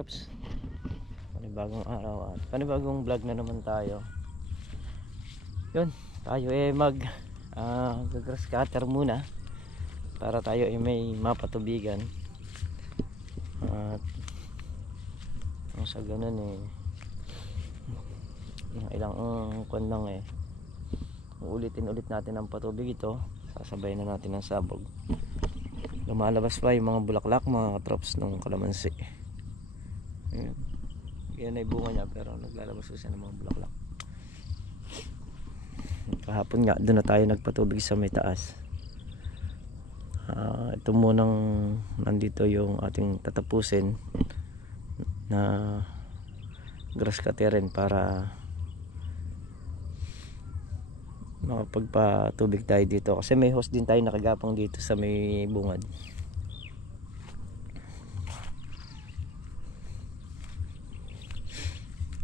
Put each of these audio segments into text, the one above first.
katrops, panibagong araw at panibagong vlog na naman tayo. Yun, tayo mag grass cutter muna para tayo may mapatubigan. At sa ganun ilang kwan lang uulitin ulit natin ang patubig ito, sasabay na natin ang sabog. Lumalabas pa yung mga bulaklak, mga katrops ng kalamansi. Yan ay bunga niya, pero naglalabas siya ng mga bulaklak. Kahapon nga doon na tayo nagpatubig sa may taas. Ito munang nandito yung ating tatapusin na grass cutter rin para makapagpatubig tayo dito, kasi may hose din tayo nakagapang dito sa may bungad.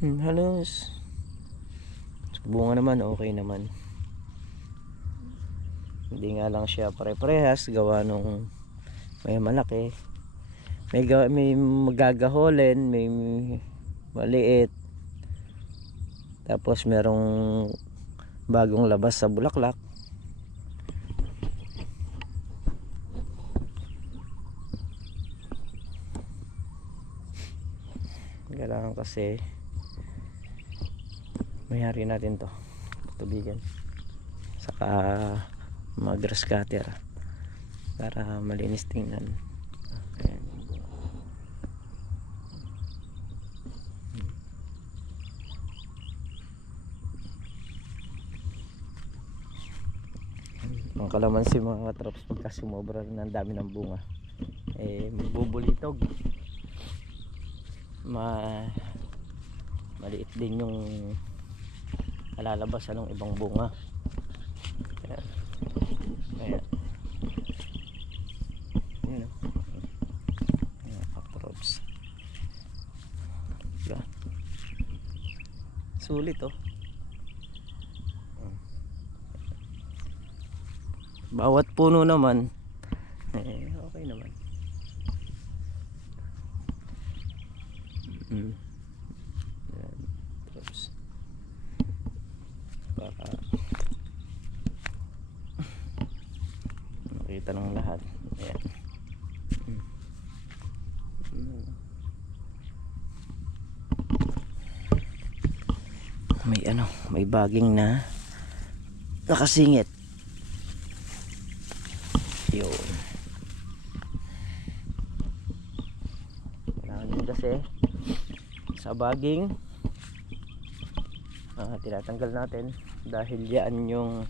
Halos sa bunga naman okay naman, hindi nga lang siya pare-parehas gawa nung may malaki, may magagaholin, may maliit, tapos merong bagong labas sa bulaklak. Kailangan kasi mayari natin to tubigan saka mga grass cutter para malinis tingnan. Ayan. Ang kalamansi mga katrops, pagka sumobra rin ang dami ng bunga mabubulitog, maliit din yung alalabasan ng ibang bunga. Ayan. Ayan. Ayan. Ayan, katrops. Diba? Sulit bawat puno naman okay naman. Ayan, katrops. Baka makita ng lahat. Ayan. May baging na nakasingit. Yun. Kailangan din kasi sa baging tinatanggal natin dahil yan yung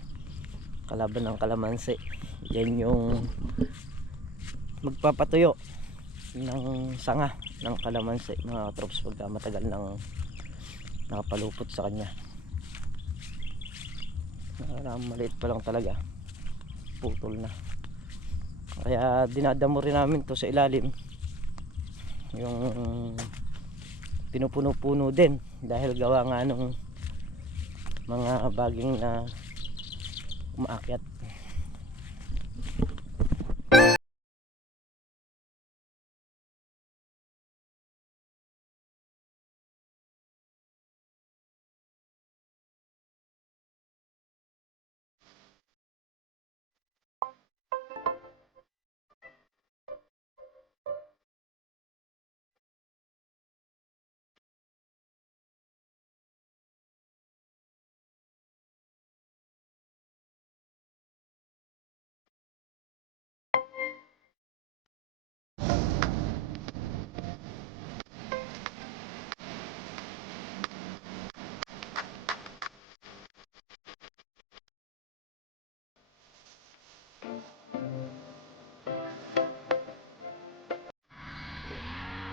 kalaban ng kalamansi. Yan yung magpapatuyo ng sanga ng kalamansi mga katrops pagka matagal nang nakapalupot sa kanya. Maliit pa lang talaga, putol na. Kaya dinadamo rin namin to sa ilalim, yung pinupuno-puno din dahil gawa nga nung mga baging na umaakyat.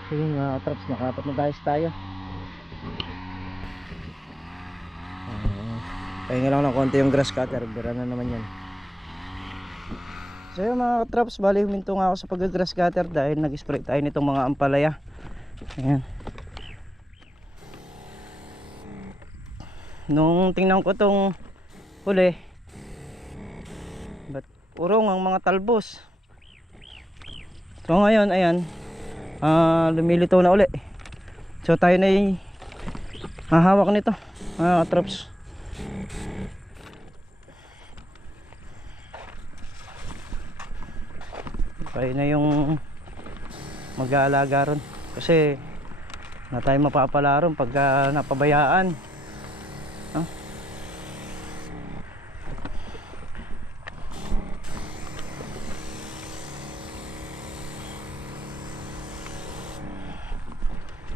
Sige mga katrops, nakapat na guys tayo. Pahinga lang ng konti yung grass cutter, bira na naman yan. So yun mga katrops, bali huminto nga ako sa pag-grass cutter dahil nag-spray tayo nitong mga ampalaya. Ayan. Nung tingnan ko tong huli, ba't urong ang mga talbos. So ngayon ayan, lumilitaw na uli. So tayo na yung hahawak nito mga katrops. Tayo na yung mag-aalaga ron kasi na tayo mapapala ron pagka napabayaan.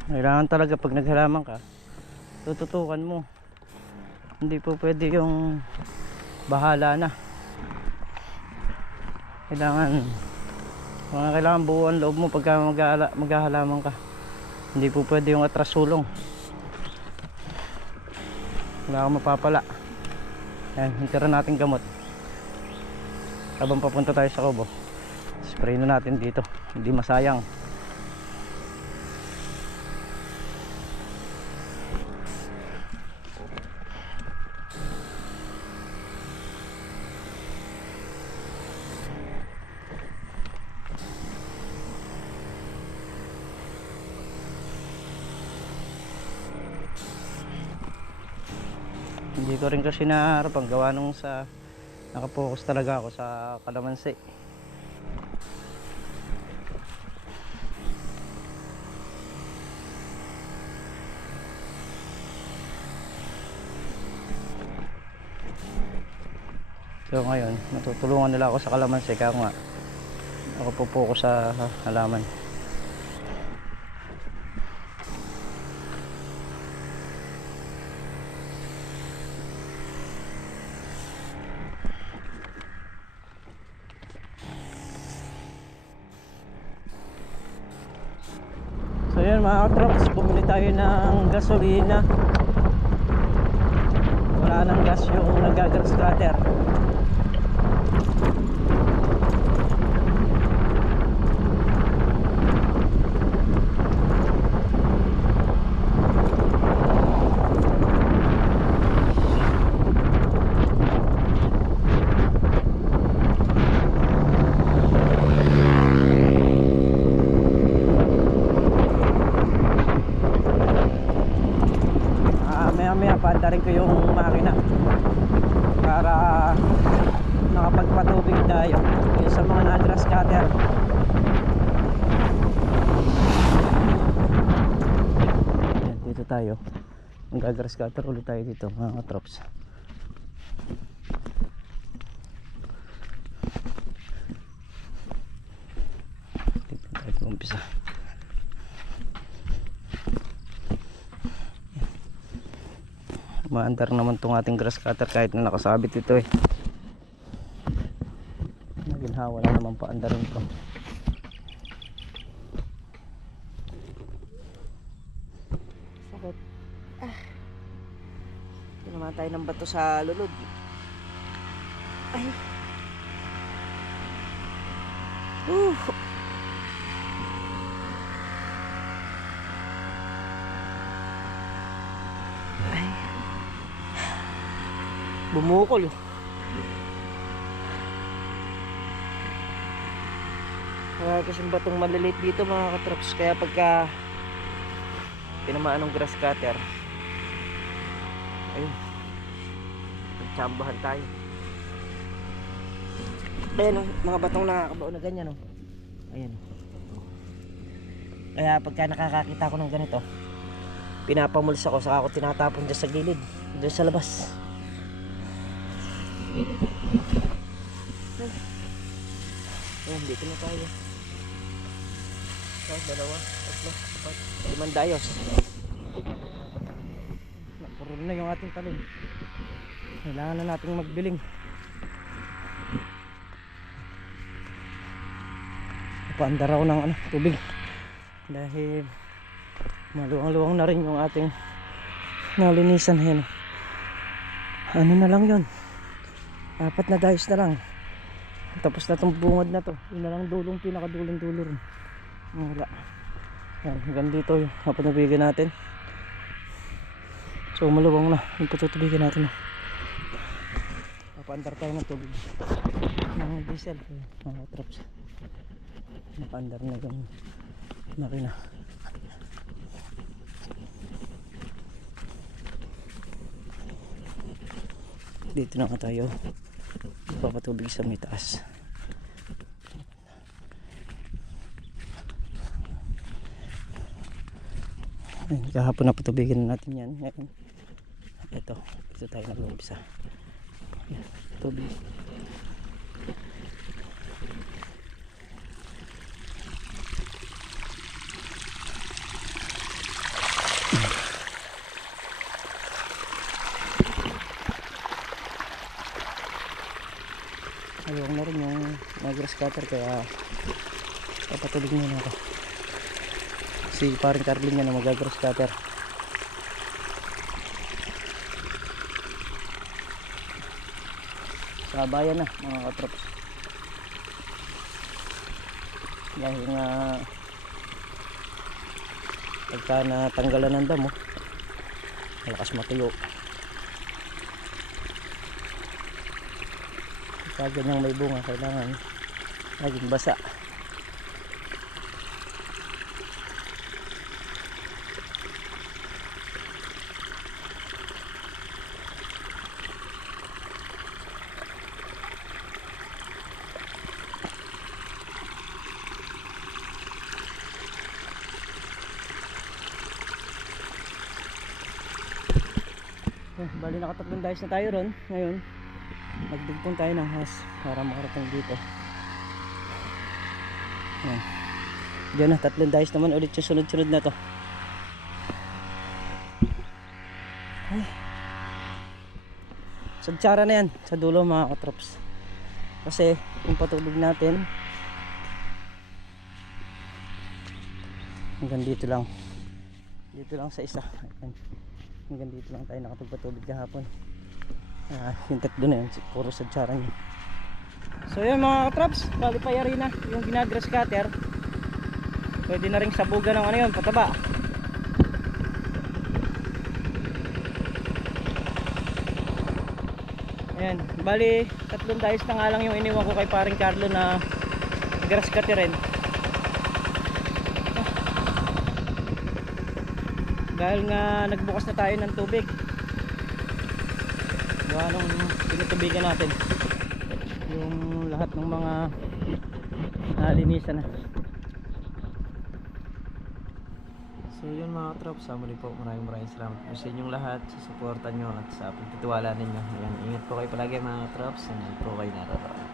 Kailangan talaga pag naghalaman ka, tututukan mo. Hindi po pwede yung bahala na. Kailangan buo ang loob mo pagka maghahalaman ka. Hindi po pwede yung atras sulong. Wala kang mapapala. Yan, hintira natin gamot. Habang papunta tayo sa kubo, spray na natin dito, hindi masayang. Hindi ko rin kasi naharap ang gawa nung sa nakapokus talaga ako sa kalamansi. So ngayon natutulungan nila ako sa kalamansi kaya nga ako pupokus sa halaman. So yun mga katrops, bumili tayo ng gasolina. Wala nang gas yung nagagas cutter. Maya paandarin ko yung makina para nakapagpatubig tayo sa mga na-grass cutter. Yan, dito tayo mag-grass cutter ulit tayo dito mga katrops. Dito tayo mag-umpisa. Maandar naman tong ating grass cutter kahit na nakasabit ito eh. Naginhawa na naman paandarin ko. Sakit. Tinamaan tayo ng bato sa lulod. Ay. Bumukol. Kaya kasi batong maliliit dito mga katrops, kaya pagka tinamaan ng grass cutter, ayun, nagtsambahan tayo. Ayan o, mga batong nakakabao na ganyan o. Ayan o. Kaya pagka nakakakita ko ng ganito, pinapamuls ako, saka ako tinatapon dyan sa gilid, dyan sa labas. Ayan, dito na tayo. Dalawa, tatlo, apat, 5 dayos. Napurol na yung ating talon. Kailangan na nating magbiling. Paandar ako ng tubig dahil maluwang-luwang na rin yung ating nalinisan. Ayan. Ano na lang yun, 4 na dayos na lang, tapos na itong bungad na to. Yun na lang dulong, pinakadulong-dulo rin. Wala. Yan, hanggang dito yung napanabigan natin. So maluwang na yung patutubigan natin. Papaandar tayo ng tubig ng diesel mga traps. Napaandar na yung makina. dito na nga tayo papatubig sa may taas. Ayun, kahapon na patubigan natin yan. Ngayon ito tayo nag-umpisa. Ayan, tubig. Ayun na rin yung grass cutter kaya papatubig muna ako. Si paring Carlin niya na mag-grass cutter. Sa bayan na mga katrops. Dahil nga pagka natanggalan ng damo malakas matuyo. Pag ganyang may bunga kailangan laging basa. Bali nakatatlong dice na tayo ron. Ngayon magdugtong tayo ng hose para makarating dito. Ayan. Diyan na, tatlong dice naman ulit yung sunod-sunod na to. Ay. Sadsara na yan sa dulo mga katrops. Kasi yung patubig natin hanggang dito lang. Dito lang sa isa. Ayan. Hanggang dito lang tayo nakapagpatubig kahapon. Yung tatlo na yun, puro sadsara niya. So yun mga katraps, bali payari na yung ginagrass cutter. Pwede na rin sabugan ng ano yun, pataba. Ayan, bali tatlong dice na nga lang yung iniwan ko kay paring Carlo na grass cutter rin. Dahil nga nagbukas na tayo ng tubig. Anong pinutubigan natin yung lahat ng mga nalinisan na. So yun mga trops, muli po maraming salamat po sa inyong lahat sa suporta nyo at sa pagtitiwala ninyo. Ayan, ingat po kayo palagi mga trops, and po kayo naroon.